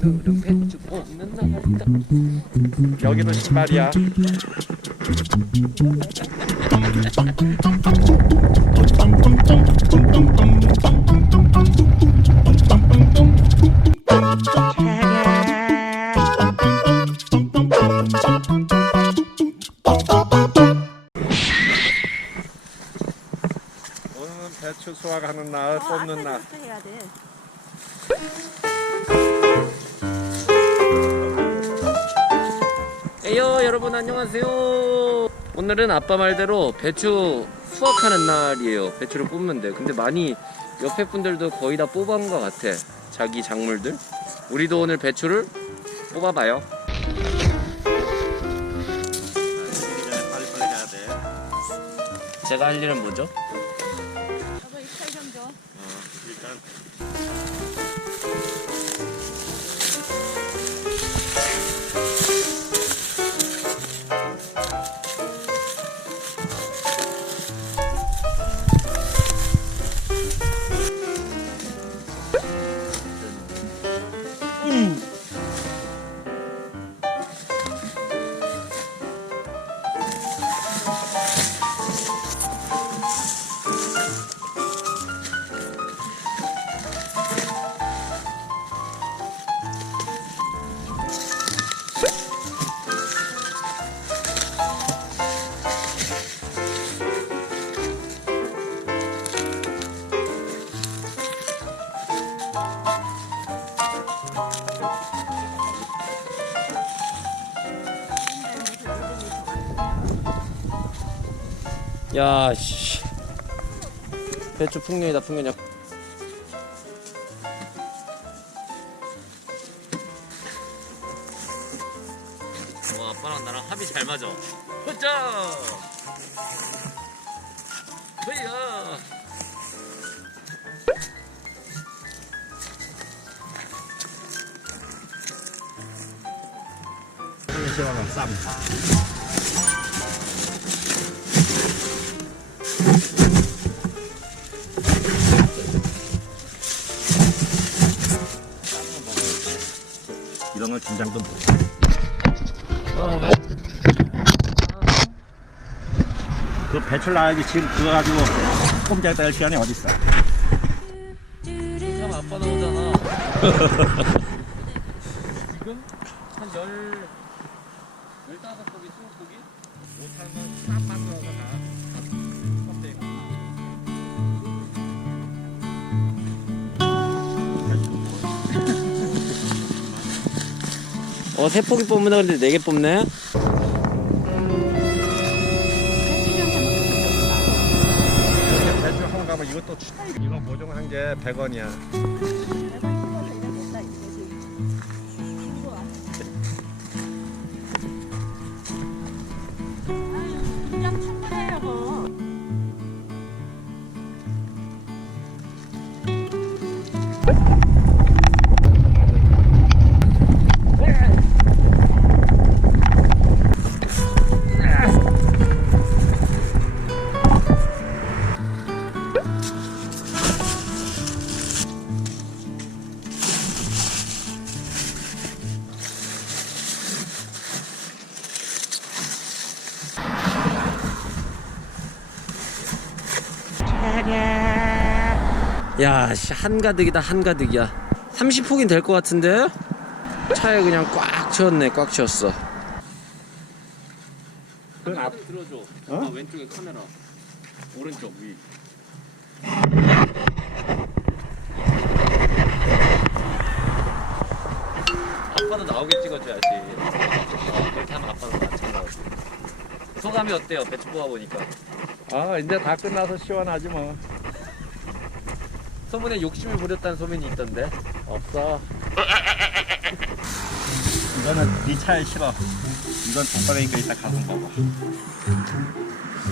배추 날이다. 여기도 신발이야. 오늘은 배추 수확하는 날, 뽑는 날. 해야 돼. 에요 여러분 안녕하세요. 오늘은 아빠 말대로 배추 수확하는 날이에요. 배추를 뽑는데 근데 많이 옆에 분들도 거의 다 뽑은 것 같아. 자기 작물들. 우리도 오늘 배추를 뽑아봐요. 제가 할 일은 뭐죠? 야 씨. 배추 풍년이다 풍년이야. 와 아빠랑 나랑 합이 잘 맞아. 호자. 허야. 시원한 쌈. 이런 걸 김장도 못. 그 배출 나야지 지금 그거 가지고 꼼짝 뺄 시간이 어딨어? 그럼 아빠 나오잖아. 지금 한 열, 열다섯 포기, 스무 포기? 못하면 쌈 만들어서 가. 껍데기. 어, 세 포기 뽑는다 그랬는데 네 개 뽑네? 배추 좀 잘못했어. 이렇게 배출 한 가면 이것도 추- 이거 모종 한개 100원이야. 야, 씨, 한가득이다, 한가득이야. 30폭인 될 것 같은데? 차에 그냥 꽉 채웠네, 꽉 채웠어. 그건 앞- 들어줘. 어? 아빠 왼쪽에 카메라. 오른쪽 위. 아빠도 나오게 찍어줘야지. 그렇게 하면 아빠도 같이 나오지. 소감이 어때요? 배추 뽑아 보니까. 아 이제 다 끝나서 시원하지 뭐. 소문에 욕심을 부렸다는 소문이 있던데. 없어. 이거는 네 차에 실어. 이건 족발이니까 이따 가서 먹어.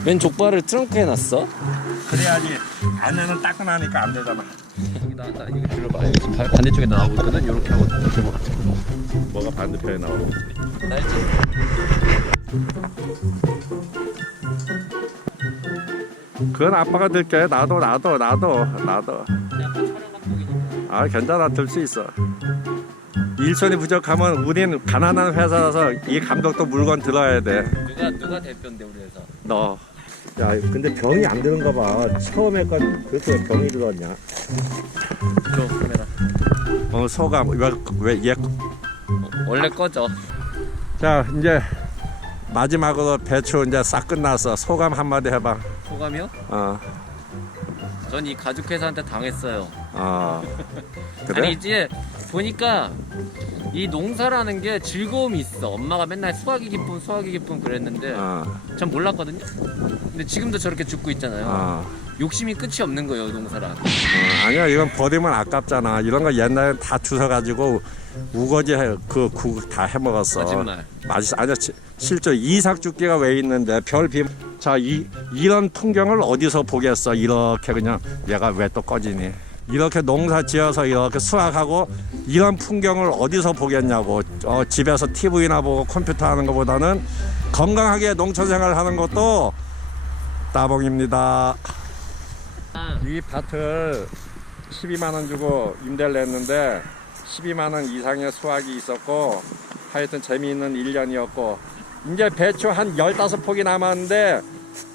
웬 족발을 트렁크에 놨어? 그래야지 안에는 따끈하니까 안 되잖아. 여기 나, 나 이거 들어봐. 여기 바- 반대쪽에 나오고 있거든. 이렇게 하고 들어. 뭐가 반대편에 나오고? 날지. 그건 아빠가 들게. 나도 나도 나도 나도. 아 괜찮아 들 수 있어. 이 일손이 부족하면 우린 가난한 회사라서 이 감독도 물건 들어야 돼. 누가 누가 대표인데 우리 회사? 너. 야, 근데 병이 안 드는 거 봐. 처음에 건 그래서 왜 병이 들었냐? 저 카메라. 어, 소감 왜왜 얘? 어, 원래 꺼져. 자, 이제 마지막으로 배추 이제 싹 끝났어. 소감 한마디 해봐. 소감이요? 어, 전 이 가죽 회사한테 당했어요. 어. 아니 그래? 이제 보니까 이 농사라는 게 즐거움이 있어. 엄마가 맨날 수학이 기쁨, 수학이 기쁨 그랬는데 어, 전 몰랐거든요. 근데 지금도 저렇게 죽고 있잖아요. 어. 욕심이 끝이 없는 거예요, 농사란. 어, 아니야 이건 버리면 아깝잖아 이런 거 옛날에 다 주워가지고 우거지 그국 다 해먹었어 거짓말. 맛있어 아니야 시- 실제 이삭죽기가 왜 있는데 별비자이 이런 풍경을 어디서 보겠어 이렇게 그냥 얘가 왜 또 꺼지니 이렇게 농사 지어서 이렇게 수확하고 이런 풍경을 어디서 보겠냐고 어, 집에서 TV나 보고 컴퓨터 하는 것보다는 건강하게 농촌 생활 하는 것도 따봉입니다. 이 밭을 12만 원 주고 임대를 냈는데 12만 원 이상의 수확이 있었고 하여튼 재미있는 1년이었고 이제 배추 한 15폭이 남았는데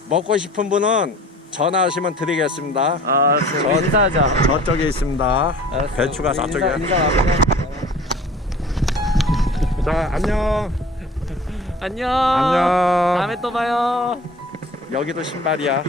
먹고 싶은 분은 전화하시면 드리겠습니다. 아, 전- 인사하자. 저쪽에 있습니다. 알았어. 배추가 우리 저쪽에. 인사, 인사 나중에. 자, 안녕. 안녕. 안녕. 다음에 또 봐요. 여기도 신발이야.